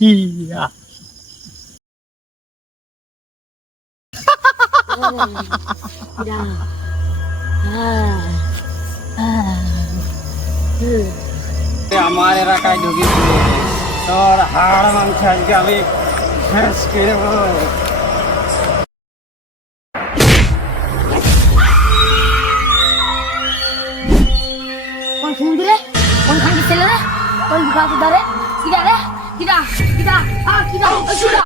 ইয়া আমার এলাকায় ঢুকেছিল তোর হাড় মাংস আজকে আমি শেষ করব। কোন সুন্দরে কোন খানকে ছেলে রে কোন গাছ ধরে কিরা রে কিরা কিরা কিরা কিরা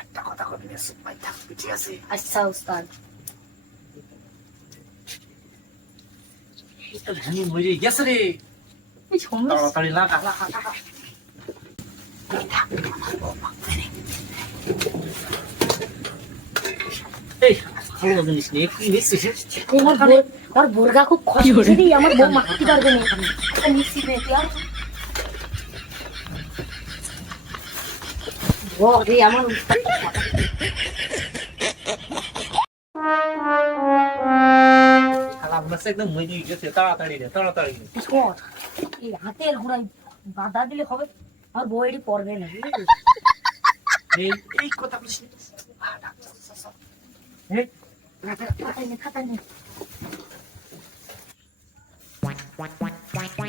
একটা কথা কবি না ভাই থাকবি ঠিক আছে? আচ্ছা উস্তাদ তো ধানি মরে গেছে রে, এই সমস্যা তাড়াতাড়ি লাগা লাগা লাগা। এই ভালো জিনিস নিয়ে কি নিচ্ছিস? আমার বোরগা খুব কষ্ট হচ্ছে রে আমার বউ মারতে পারবে না এখানে একটা নিশ্চিত রে তুই রে আমার খালা আপনার একদম মরে গেছে, তাড়াতাড়ি রে তাড়াতাড়ি রে। শট এই হাতের ঘোড়ায় বাধা দিলে হবে আমার বউ এটি পড়বে না বুঝলি এই এই কথা বলিস না। এই খাতাই নে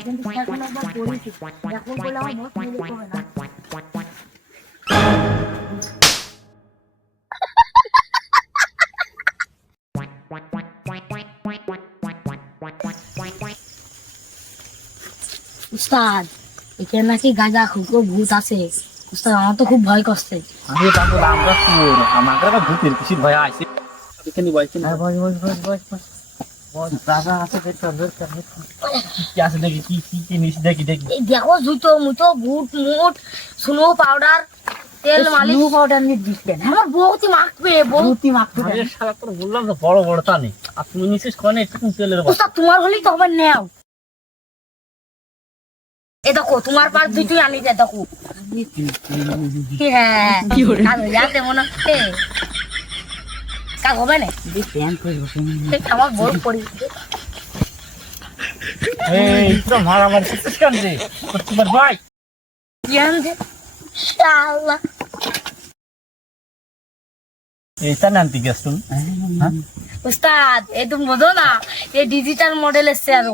কিন্তু এখন একবার পড়েছি এখন বলে আমার মত মিলে হবে না উস্তাদ এখানে নাকি গাঁজা খুব ভূত আছে উস্তাদ আমার তো খুব ভয় করছে আমি তারপর আমরা শুয়োর আমাকে একটা ভূতের কিসির ভয় আছে এখানে বসে না বস রাজা আছে কি আছে দেখি কি কি জিনিস দেখি এই দেখো জুতো মুতো বুট মুট স্নো পাউডার তেল মালিশ পাউডার নিয়ে দিচ্ছেন আমার বউতি মাখবে বউতি মাখবে আরে শালা তোর বললাম তো বড় বড় টানে আর তুমি নিছিস কোনে একটু তেলের বস উস্তাদ তোমার হলেই তো হবে নেও এ দেখো তোমার পাশ দুটোই আনি দে দেখো হ্যাঁ কি করে যাতে মনে হচ্ছে কাজ হবে না আমার বউ পড়ি এই তো মারামারি করছিস কেন রে তোমার ভাই কি আনছে শালা এইটা নান্তি গেছ তুমি হ্যাঁ উস্তাদ এ তুমি বোঝো না এই ডিজিটাল মডেল এসছে আর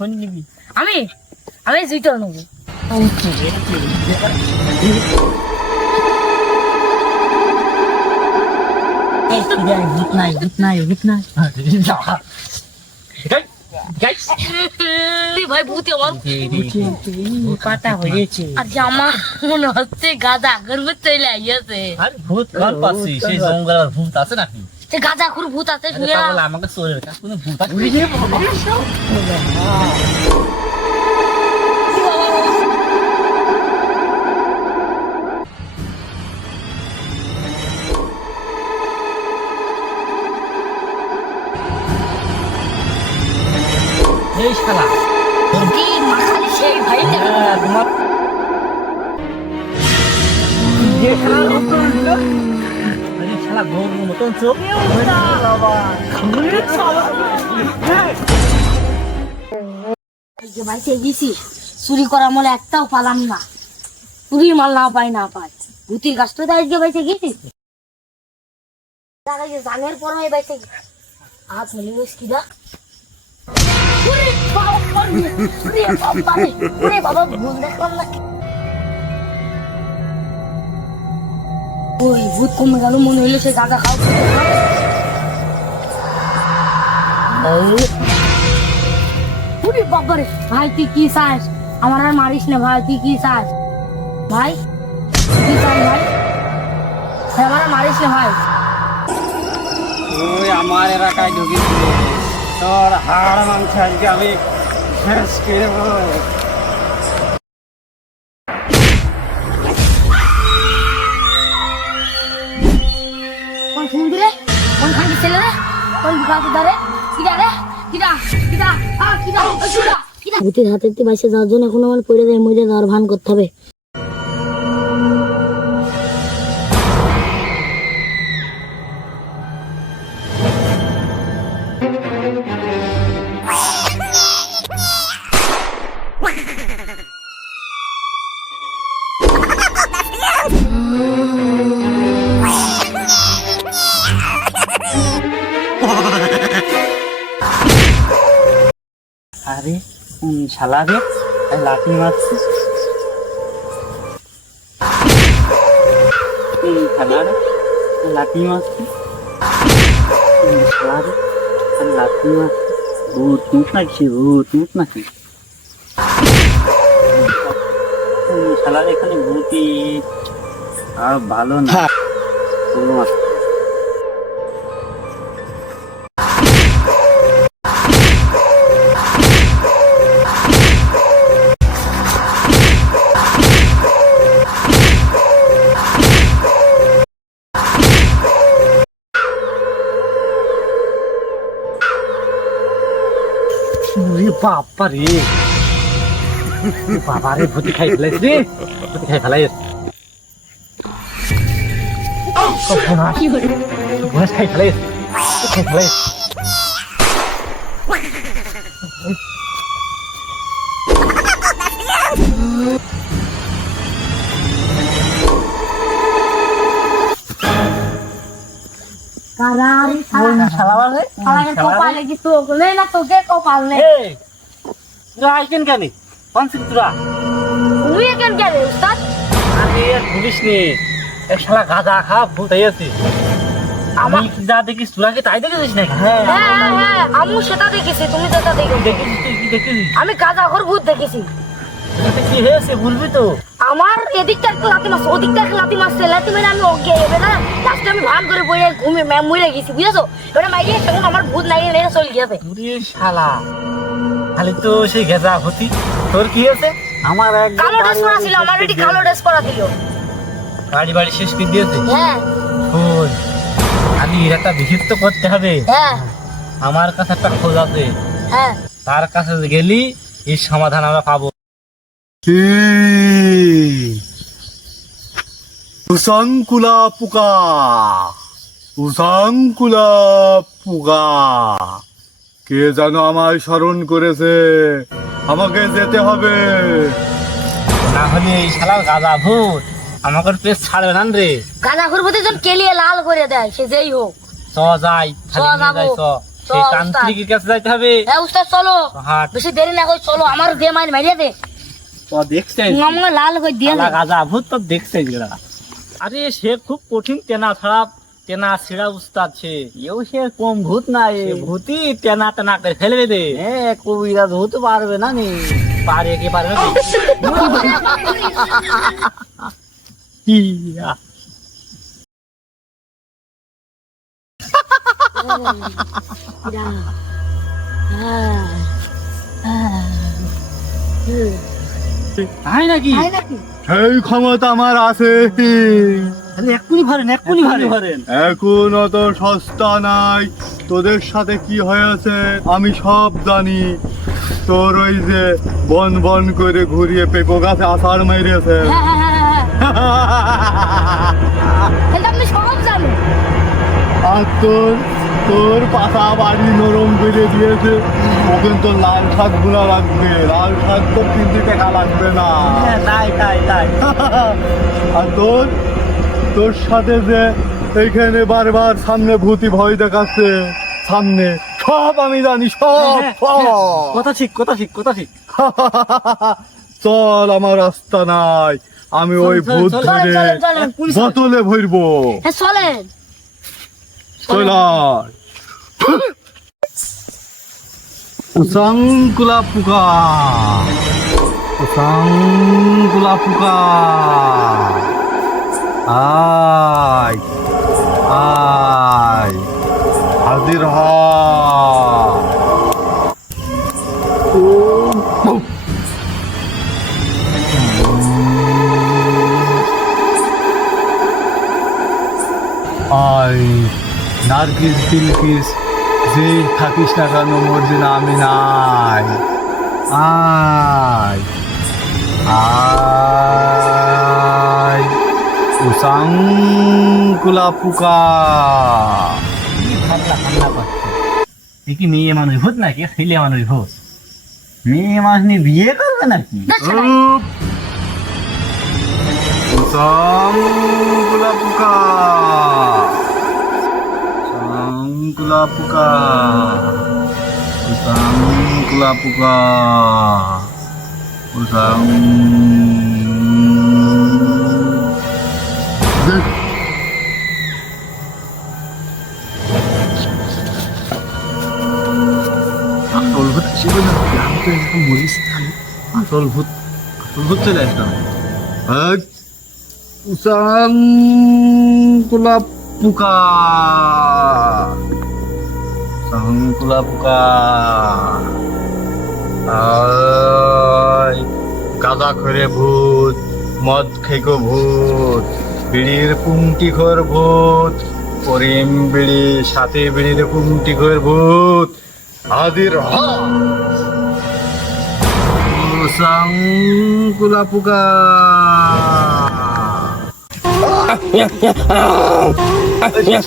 কোন নিবি আমি আমি জুতো নেবো ভূত নাই ভাই ভূতে আমার কাটা হয়েছে আর আমার মনে হচ্ছে গাঁদা গর্বে চলে আইয়াছে আরে ভূত কাল পাচ্ছি সেই জঙ্গলের ভূত আছে নাকি সে গাঁদা খুর ভূত আছে আরে শুনে পাগল আমাকে চোরের কাছে কোনো ভূত আছে এই শালা কি মাখালি সেই ভাই তোমার আরে শালা গরুর মতন চোখ বাড়িতে গেছি চুরি করা মলে একটাও পালাম না চুরির মাল না পাই ভূতির গাছটা তো আজকে বাইতে গেছি জানের পর বাইতে হাত মিলি গেছ কিনা বাবা ভুল দেখলাম না ওই ভূত কমে গেল মনে হইলো সে গাঁজা খাও উরি বাবারে ভাই তুই কি চাস আমার আর মারিস না ভাই তুই কি চাস ভাই কি চাস ভাই আমার আর মারিস না ভাই তুই আমার এলাকায় ঢুকেছিস তোর হাড় মাংস আজকে আমি শেষ করবো কোন সুন্দরে কোন খানকি ছেলে রে কোন বিকাশ দারে কিরা রে কিরা কিরা কিরা কিরা কিরা ভূতের হাতের তে বাইসে যাওয়ার জন্য এখন আমার পড়ে যায় মরে যাওয়ার ভান করতে হবে আরে শালা রে লাঠি মারছে শালা রে লাঠি মারছে শালা রে লাঠি মারছে ভূত নাকি ভূত নাকি শালা রে এখানে ভূতি আর ভালো না বাবা রে বাবা রে ভূতি খাই ফেলাইস রে ভূতি খাই ফেলাইস খাই ফেলাইস খাই ফেলাইস কারারে শালা রে শালাকে কপালে কি তোকে না তোকে কপাল নে তোরা আইকেন কেন কনসিল তোরা তুই কেন গেলে উস্তাদ আরে পুলিশ নে এক শালা গাঁজা খা ভূত আইছে আমি যা দেখিস তোরা কি তাই দেখেছিস নাকি হ্যাঁ হ্যাঁ আমি সেটা দেখেছি তুমি যেটা দেখেছো দেখেছিস তুই কি দেখেছিস আমি গাঁজাখোর ভূত দেখেছি কি হয়েছে বলবি তো আমার এদিকটা একটু লাতি মাছ ওদিকটা একটু লাতি মারছে লাতি মেরে আমি অজ্ঞে এবে না লাস্টে আমি ভান করে বইয়ে ঘুমিয়ে মরে গেছি বুঝেছো এবার মাইকে তখন আমার ভূত নাই নেই চলে গেছে ওরে শালা খালি তো সেই গেজা হতি তোর কি হয়েছে আমার এক কালো ড্রেস পরা ছিল আমার এটি কালো ড্রেস পরা ছিল গাড়ি বাড়ি শেষ করে দিয়েছে হ্যাঁ ওই আমি এর একটা বিহিত তো করতে হবে হ্যাঁ আমার কাছে একটা খোঁজ আছে হ্যাঁ তার কাছে গেলি এর সমাধান আমরা পাবো উসাংকুলা পুকা উসাংকুলা পুকা কে যেন আমায় স্মরণ করেছে আমাকে যেতে হবে না হলে এই শালার গাঁজা ভূত আমাকে পেস ছাড়বে না রে গাঁজাখোর ভূতে যখন কেলিয়ে লাল করে দেয় সে যেই হোক চ যাই খালি নিয়ে যাই চ সেই তান্ত্রিকের কাছে যাইতে হবে হ্যাঁ উস্তাদ চলো হাট বেশি দেরি না করে চলো আমার দে মারিয়ে দে তো দেখছেন মামা লাল করে দিয়ে শালা গাঁজা ভূত তো দেখছেন এরা আরে সে খুব কঠিন তেনা ছাড়া তেনা ছিড়া উস্তাদ সে এও সে কম ভূত না এ ভূতি তেনা তেনা করে ফেলবে দে কবিরাজ হতে পারবে না নি পারে কে পারবে না ইয়া তাই নাকি সেই ক্ষমতা আমার আছে এক্ষুনি ভরেন এক্ষুনি ভরেন এখন অত সস্তা নাই তোদের সাথে কি হয়েছে আমি সব জানি তোর ওই যে বন বন করে ঘুরিয়ে পেঁপো গাছে আষাঢ় মেরেছে আমি সব জানি আর তোর পাতা বাড়ি নরম করে দিয়েছে ও কিন্তু লাল শাক গুলা লাগবে লাল শাক তো 3 টাকা লাগবে না তাই তাই তাই আর তোর সাথে যে এইখানে বারবার সামনে ভূতি ভয় দেখাচ্ছে সামনে সব আমি জানি সব কথা ঠিক কথা ঠিক কথা ঠিক চল আমার রাস্তা নাই আমি ওই ভূত ধরে বোতলে ভরবো হ্যাঁ, চলেন চল আয়। উসাংকুলা পুকা, উসাংকুলা পুকা, আয় আয় হাজির হ। আয় নার্গিস বিলকিস যে থাকিস না কেন মর্জিনা আমি নাই, আয় আয় উসাংকুলা পুকা। কি ঠান্ডা ঠান্ডা পাচ্ছে, এ কি মেয়ে মানুষ ভূত নাকি ছেলে মানুষ ভূত? মেয়ে মানুষ নিয়ে বিয়ে করবে নাকি? চুপ! উসাংকুলা পুকা, উসাংকুলা পুকা, উসাংকুলা পুকা, উসাং দেখ। আসল ভূত ছিল না, আমি তো এরকম মরিস খালি। আসল ভূত, আসল ভূত চলে আসলাম। উসাংকুলা পুকা, উসাংকুলা পুকা, আয় গাঁদা খরে ভূত, মদ খেকো ভূত, বিড়ির পুংটি খোর ভূত, প্রেম বিড়ি সাথে বিড়ির পুংটি খোর ভূত, হাজির হ। উসাংকুলা পুকা।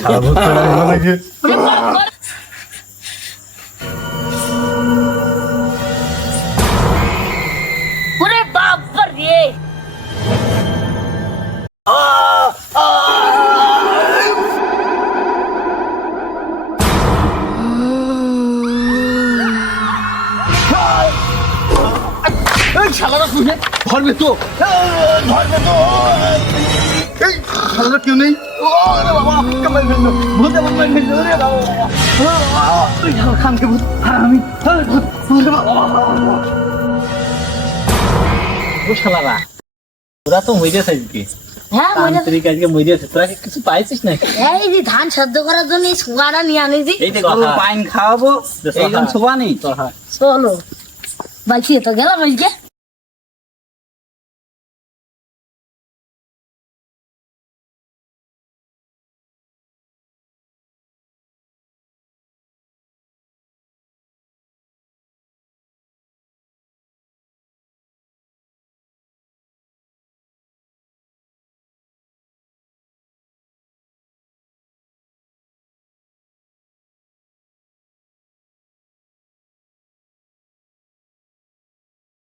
সারা ভূত চলে আসলো নাকি? ওরে বাবা রে, শালারা শুনে ধরবে তো, ধরবে তো। এই শালারা কেউ নেই। ও রে বাবা, কামাই ফেললো, ভূতে কামাই ফেললো রে বাবা। ওই শালা খানকে ভূত, আর আমি ভূত, ওরে বাবা। ও শালারা, তোরা তো মরেছে আজকে, হ্যাঁ মজা। তান্ত্রিক আজকে মরেছে। তোরা কি কিছু পাইছিস নাকি? এই যে ধান সেদ্ধ করার জন্য এই সুগাটা নিয়ে আনিছি। এই দেখো পাইন খাওয়াবো, এই জন্য শোভা নেই। তোর হাত। চলো বাকি তো গেলাম আজকে।